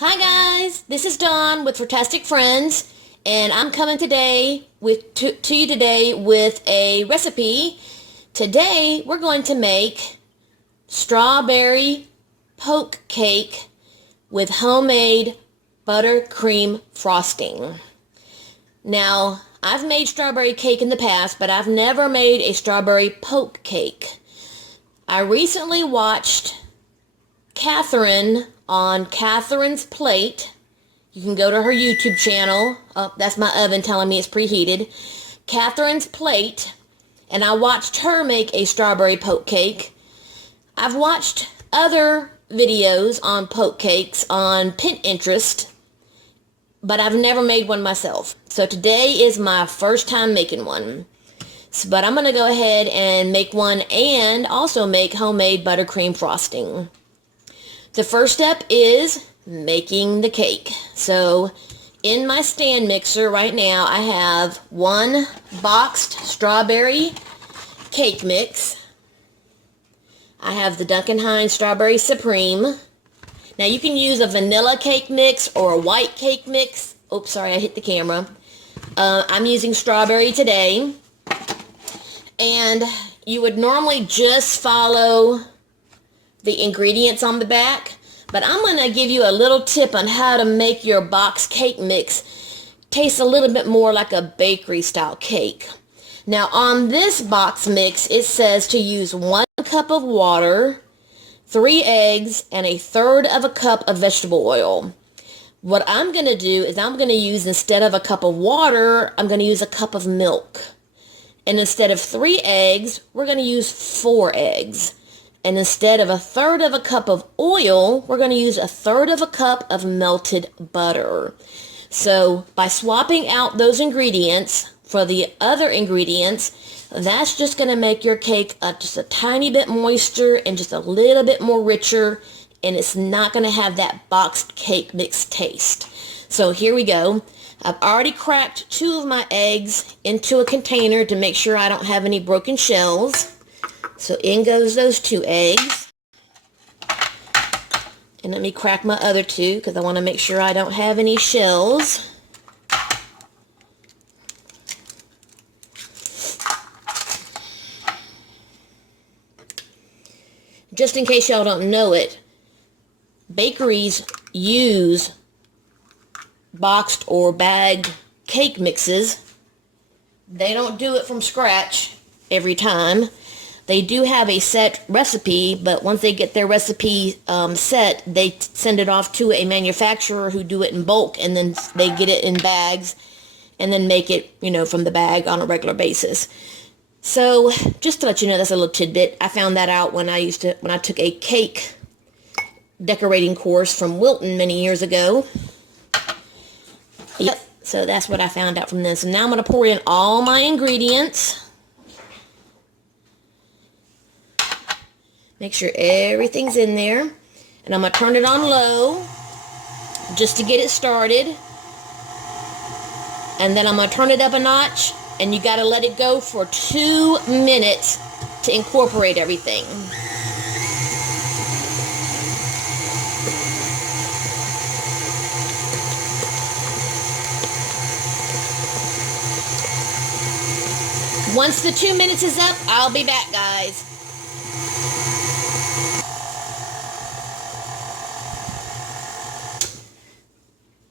Hi guys, this is Dawn with Fantastic Friends, and I'm coming today to you today with a recipe. Today we're going to make strawberry poke cake with homemade buttercream frosting. Now, I've made strawberry cake in the past, but I've never made a strawberry poke cake. I recently watched Catherine on Catherine's Plate. You can go to her YouTube channel. Oh, that's my oven telling me it's preheated. Catherine's Plate. And I watched her make a strawberry poke cake. I've watched other videos on poke cakes on Pinterest, but I've never made one myself. So today is my first time making one. But I'm going to go ahead and make one and also make homemade buttercream frosting. The first step is making the cake. So in my stand mixer right now, I have one boxed strawberry cake mix. I have the Duncan Hines Strawberry Supreme. Now you can use a vanilla cake mix or a white cake mix. Oops, sorry, I hit the camera. I'm using strawberry today. And you would normally just follow the ingredients on the back, but I'm going to give you a little tip on how to make your box cake mix taste a little bit more like a bakery style cake. Now on this box mix, it says to use 1 cup of water, 3 eggs, and 1/3 cup of vegetable oil. What I'm going to do is I'm going to use, instead of a cup of water, I'm going to use a cup of milk. And instead of 3 eggs, we're going to use 4 eggs. And instead of 1/3 cup of oil, we're going to use 1/3 cup of melted butter. So by swapping out those ingredients for the other ingredients, that's just going to make your cake just a tiny bit moister and just a little bit more richer, and it's not going to have that boxed cake mix taste. So here we go. I've already cracked 2 of my eggs into a container to make sure I don't have any broken shells. So in goes those 2 eggs. And let me crack my other 2 because I want to make sure I don't have any shells. Just in case y'all don't know it, bakeries use boxed or bagged cake mixes. They don't do it from scratch every time. They do have a set recipe, but once they get their recipe set, they send it off to a manufacturer who do it in bulk, and then they get it in bags and then make it, from the bag on a regular basis. So just to let you know, that's a little tidbit. I found that out when I took a cake decorating course from Wilton many years ago. Yep, so that's what I found out from this. And now I'm going to pour in all my ingredients. Make sure everything's in there. And I'm going to turn it on low just to get it started. And then I'm going to turn it up a notch. And you got to let it go for 2 minutes to incorporate everything. Once the 2 minutes is up, I'll be back, guys.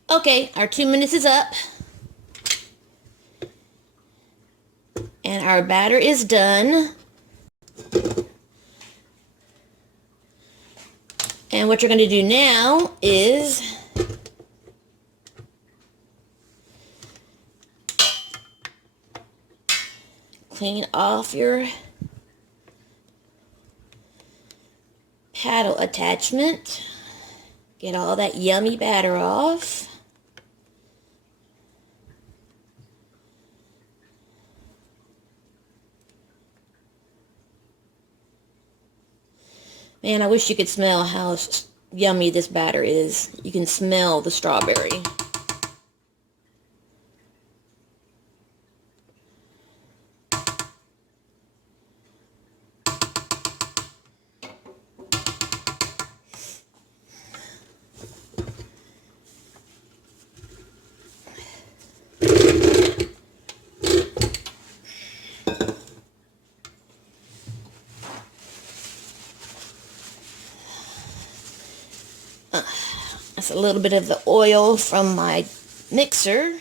Okay, our 2 minutes is up. And our batter is done. And what you're going to do now is clean off your paddle attachment. Get all that yummy batter off. Man, I wish you could smell how yummy this batter is. You can smell the strawberry. That's a little bit of the oil from my mixer.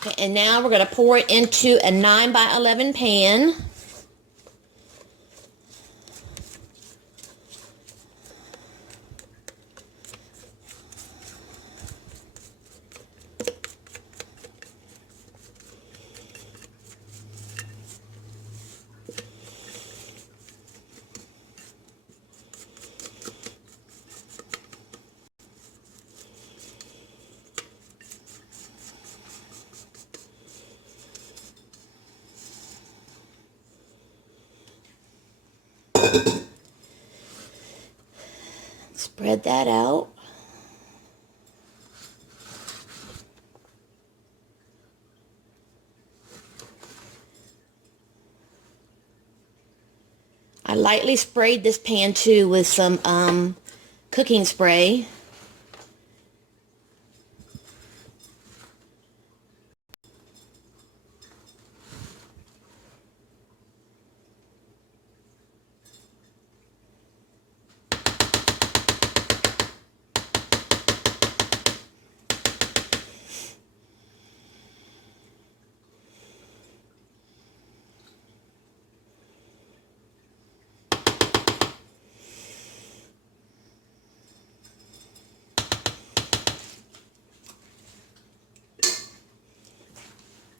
Okay, and now we're going to pour it into a 9 by 11 pan. Spread that out. I lightly sprayed this pan too with some cooking spray.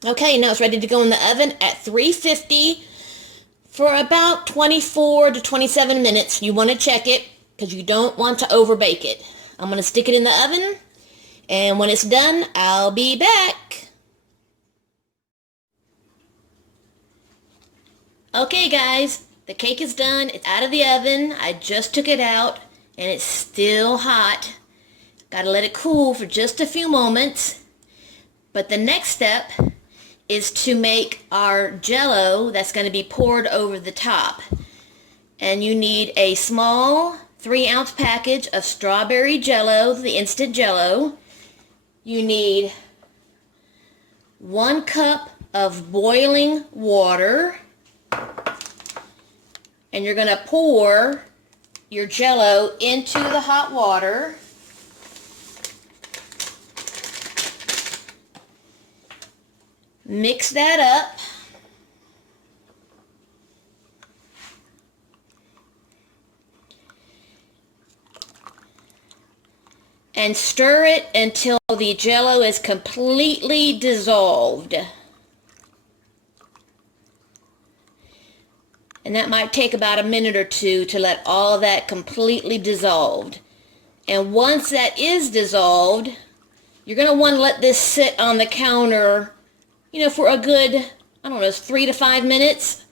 Okay, now it's ready to go in the oven at 350 for about 24 to 27 minutes. You want to check it because you don't want to overbake it. I'm going to stick it in the oven, and when it's done, I'll be back. Okay, guys, the cake is done. It's out of the oven. I just took it out, and it's still hot. Got to let it cool for just a few moments. But the next step is to make our Jell-O that's going to be poured over the top. And you need a small 3-ounce package of strawberry Jell-O, the instant Jell-O. You need 1 cup of boiling water. And you're going to pour your Jell-O into the hot water. Mix that up. And stir it until the Jell-O is completely dissolved. And that might take about a minute or two to let all that completely dissolved. And once that is dissolved, you're going to want to let this sit on the counter, for a good, 3 to 5 minutes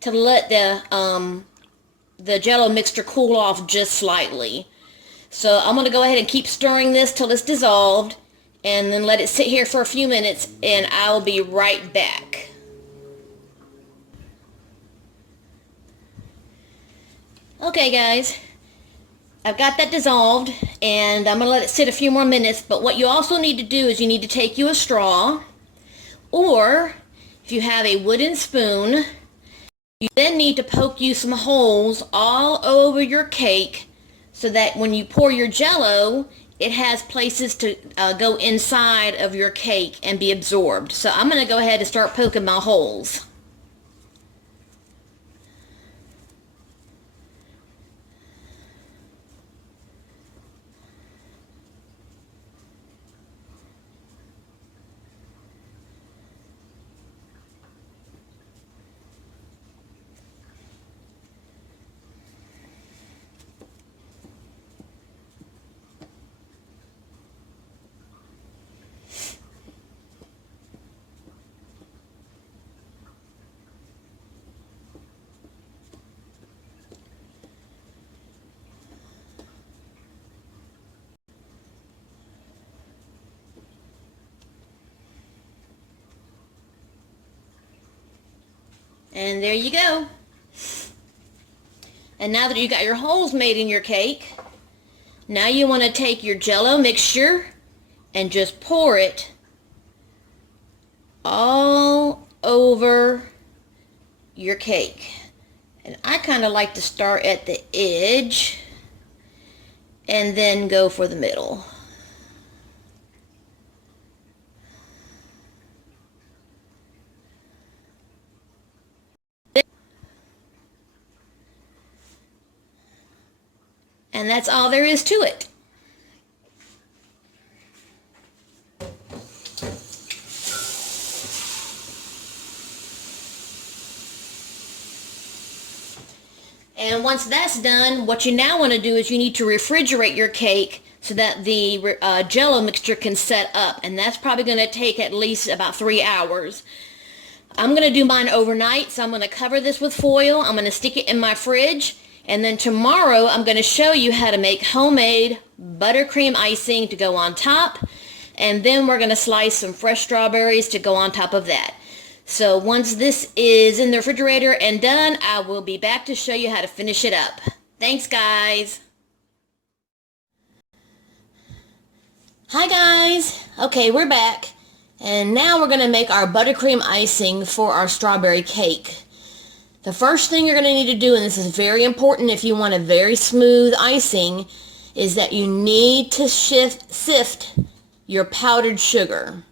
to let the Jell-O mixture cool off just slightly. So I'm going to go ahead and keep stirring this till it's dissolved, and then let it sit here for a few minutes, and I'll be right back. Okay, guys, I've got that dissolved, and I'm going to let it sit a few more minutes, but what you also need to do is you need to take you a straw, or if you have a wooden spoon, you then need to poke you some holes all over your cake so that when you pour your Jell-O, it has places to go inside of your cake and be absorbed. So I'm going to go ahead and start poking my holes. And there you go. And now that you got your holes made in your cake, now you want to take your Jell-O mixture and just pour it all over your cake. And I kind of like to start at the edge and then go for the middle. And that's all there is to it. And once that's done, what you now want to do is you need to refrigerate your cake so that the Jell-O mixture can set up. And that's probably going to take at least about 3 hours. I'm going to do mine overnight, so I'm going to cover this with foil. I'm going to stick it in my fridge. And then tomorrow, I'm going to show you how to make homemade buttercream icing to go on top. And then we're going to slice some fresh strawberries to go on top of that. So once this is in the refrigerator and done, I will be back to show you how to finish it up. Thanks, guys. Hi, guys. Okay, we're back. And now we're going to make our buttercream icing for our strawberry cake. The first thing you're going to need to do, and this is very important if you want a very smooth icing, is that you need to sift your powdered sugar.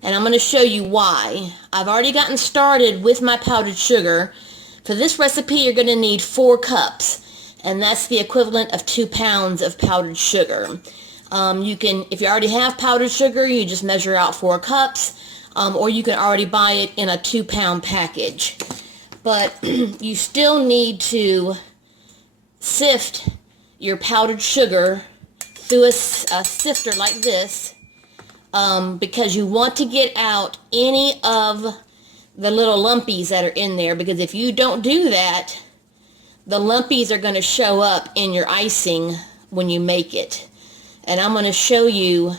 And I'm going to show you why. I've already gotten started with my powdered sugar. For this recipe, you're going to need 4 cups, and that's the equivalent of 2 pounds of powdered sugar. You can, if you already have powdered sugar, you just measure out 4 cups, or you can already buy it in a 2-pound package. But you still need to sift your powdered sugar through a sifter like this, because you want to get out any of the little lumpies that are in there, because if you don't do that, the lumpies are going to show up in your icing when you make it. And I'm going to show you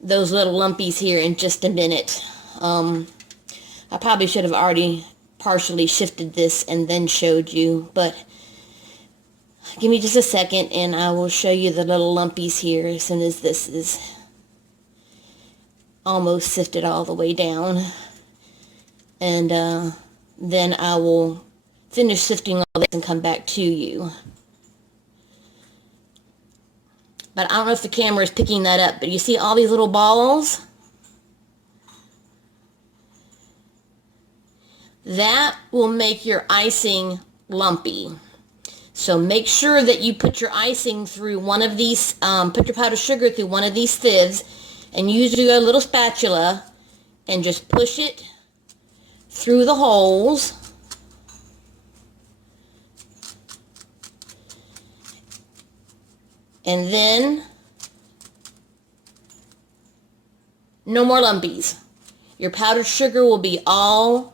those little lumpies here in just a minute. I probably should have already partially shifted this and then showed you, but give me just a second and I will show you the little lumpies here as soon as this is almost sifted all the way down. And then I will finish sifting all this and come back to you. But I don't know if the camera is picking that up, but you see all these little balls? That will make your icing lumpy. So make sure that you put your icing through one of these, put your powdered sugar through one of these sieves, and use your little spatula and just push it through the holes. And then, no more lumpies. Your powdered sugar will be all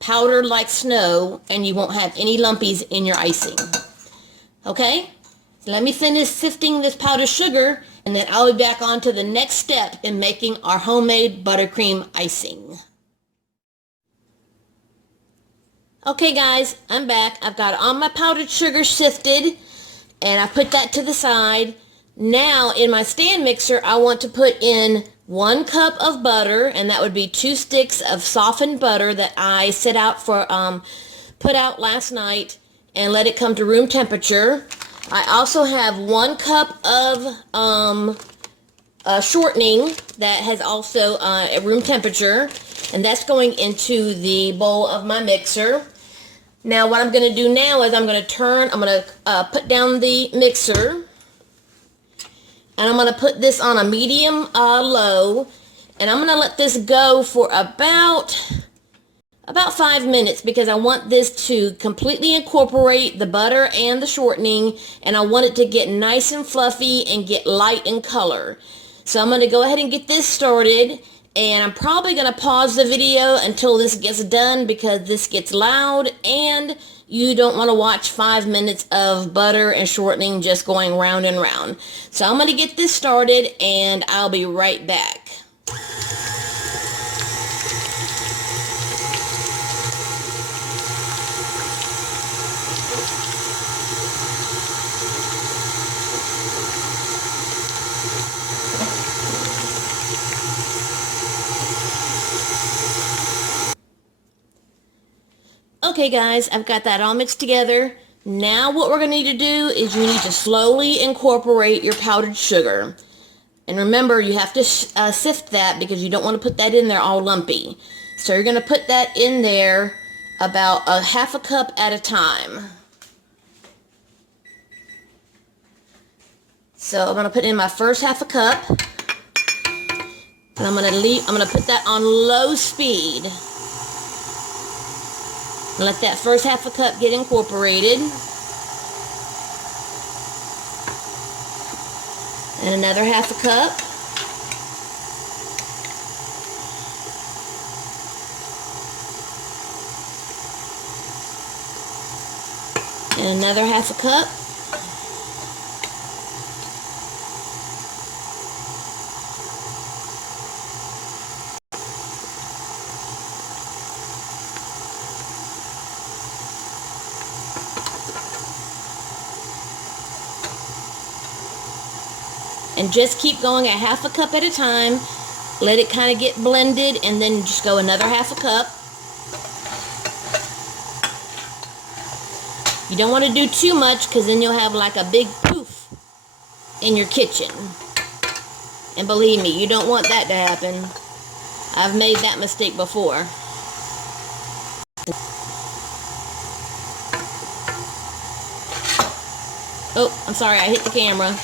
powdered like snow, and you won't have any lumpies in your icing. Okay? So let me finish sifting this powdered sugar, and then I'll be back on to the next step in making our homemade buttercream icing. Okay guys, I'm back. I've got all my powdered sugar sifted, and I put that to the side. Now in my stand mixer, I want to put in 1 cup of butter, and that would be 2 sticks of softened butter that I set out for, put out last night and let it come to room temperature. I also have 1 cup of shortening that has also at room temperature, and that's going into the bowl of my mixer. Now what I'm going to do now is I'm going to put down the mixer, and I'm going to put this on a medium low, and I'm going to let this go for about 5 minutes, because I want this to completely incorporate the butter and the shortening, and I want it to get nice and fluffy and get light in color. So I'm going to go ahead and get this started, and I'm probably going to pause the video until this gets done, because this gets loud and you don't want to watch 5 minutes of butter and shortening just going round and round. So I'm going to get this started and I'll be right back. Okay guys, I've got that all mixed together. Now what we're going to need to do is you need to slowly incorporate your powdered sugar. And remember, you have to sift that because you don't want to put that in there all lumpy. So you're going to put that in there about a half a cup at a time. So I'm going to put in my first half a cup. And I'm going to put that on low speed. Let that first half a cup get incorporated. And another half a cup. And another half a cup. And just keep going a half a cup at a time. Let it kind of get blended and then just go another half a cup. You don't want to do too much because then you'll have like a big poof in your kitchen. And believe me, you don't want that to happen. I've made that mistake before. Oh, I'm sorry, I hit the camera.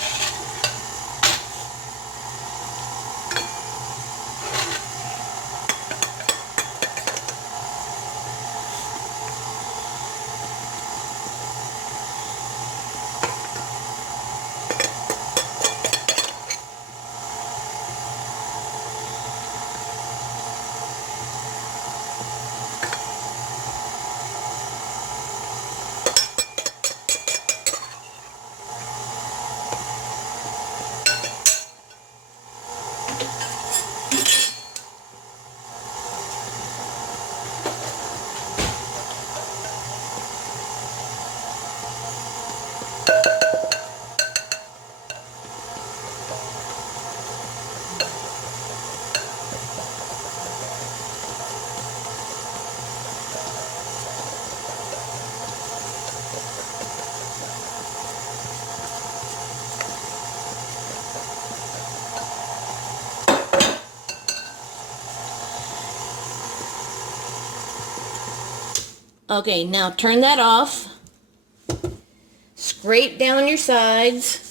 Okay, now turn that off. Scrape down your sides.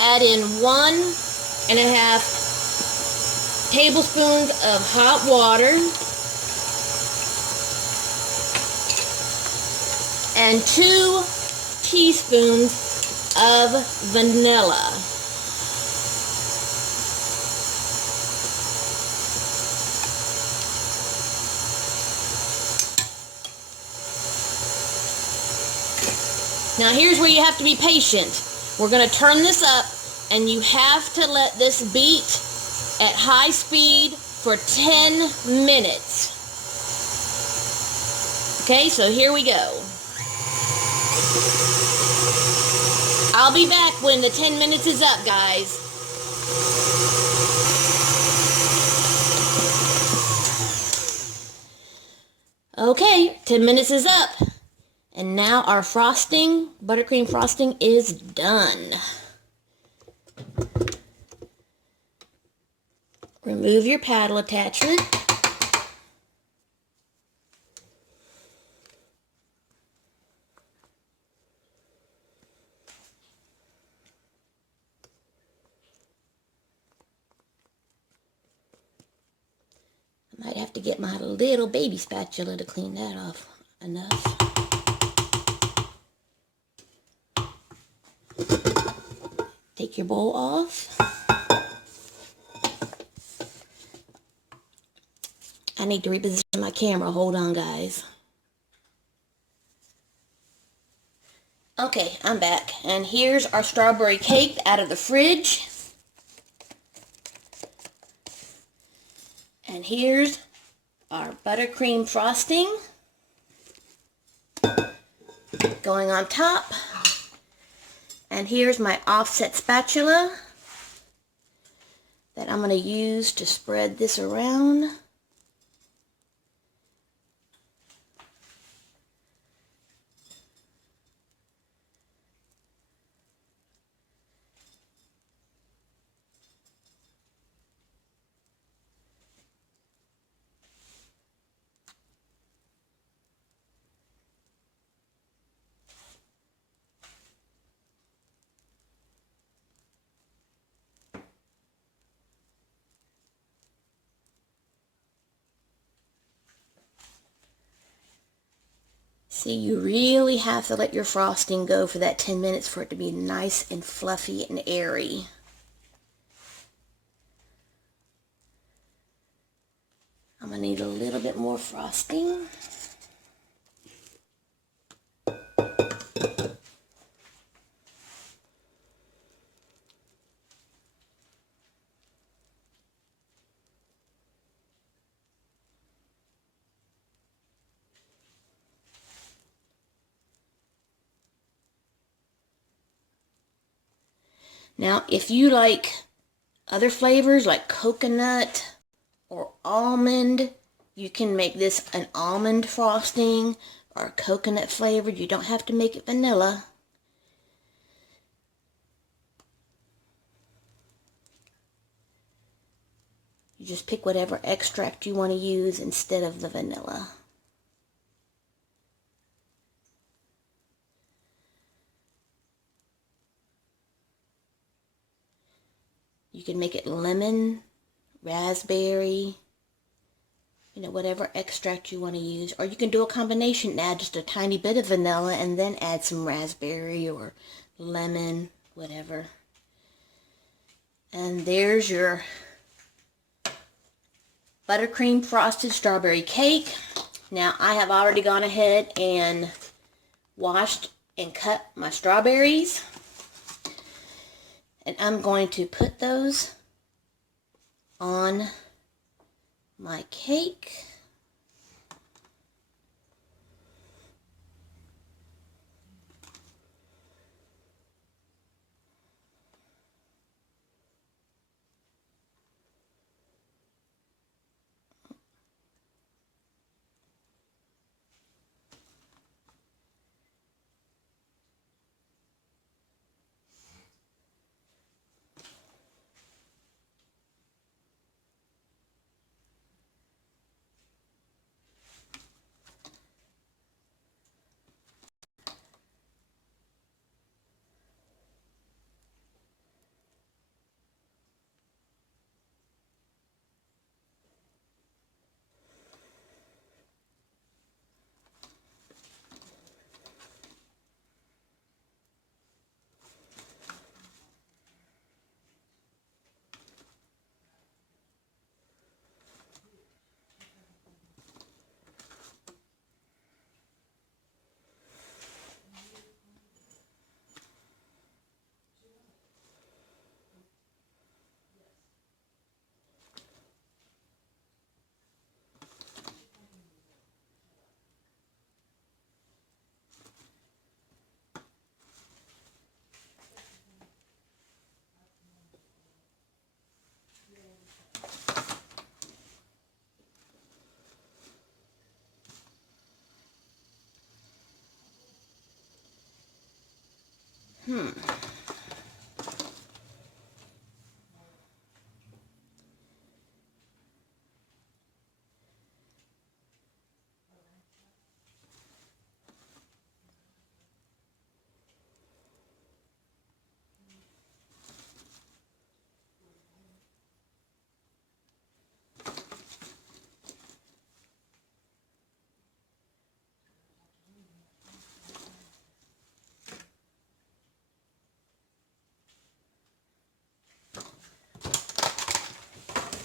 Add in 1.5 tablespoons of hot water and 2 teaspoons of vanilla. Now here's where you have to be patient. We're going to turn this up and you have to let this beat at high speed for 10 minutes. Okay, so here we go. I'll be back when the 10 minutes is up, guys. Okay, 10 minutes is up. And now our frosting, buttercream frosting, is done. Remove your paddle attachment. I might have to get my little baby spatula to clean that off enough. Take your bowl off. I need to reposition my camera. Hold on, guys. Okay, I'm back. And here's our strawberry cake out of the fridge. And here's our buttercream frosting going on top. And here's my offset spatula that I'm going to use to spread this around. See, you really have to let your frosting go for that 10 minutes for it to be nice and fluffy and airy. I'm going to need a little bit more frosting. Now, if you like other flavors like coconut or almond, you can make this an almond frosting or coconut flavored. You don't have to make it vanilla. You just pick whatever extract you want to use instead of the vanilla. You can make it lemon, raspberry, whatever extract you want to use. Or you can do a combination and add just a tiny bit of vanilla and then add some raspberry or lemon, whatever. And there's your buttercream frosted strawberry cake. Now I have already gone ahead and washed and cut my strawberries. And I'm going to put those on my cake.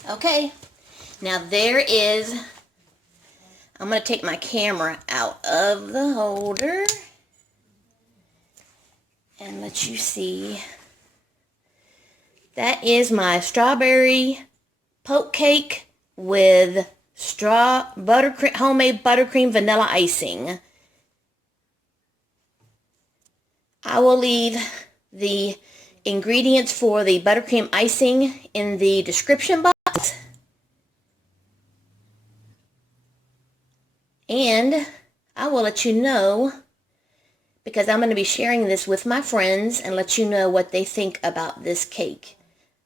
Okay, now I'm going to take my camera out of the holder. and let you see. That is my strawberry poke cake with homemade buttercream vanilla icing. I will leave the ingredients for the buttercream icing in the description box. And I will let you know, because I'm going to be sharing this with my friends and let you know what they think about this cake.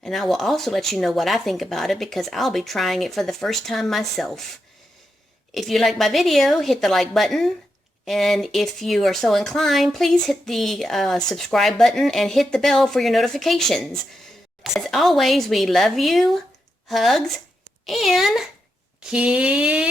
And I will also let you know what I think about it, because I'll be trying it for the first time myself. If you like my video, hit the like button. And if you are so inclined, please hit the subscribe button and hit the bell for your notifications. As always, we love you, hugs, and kisses.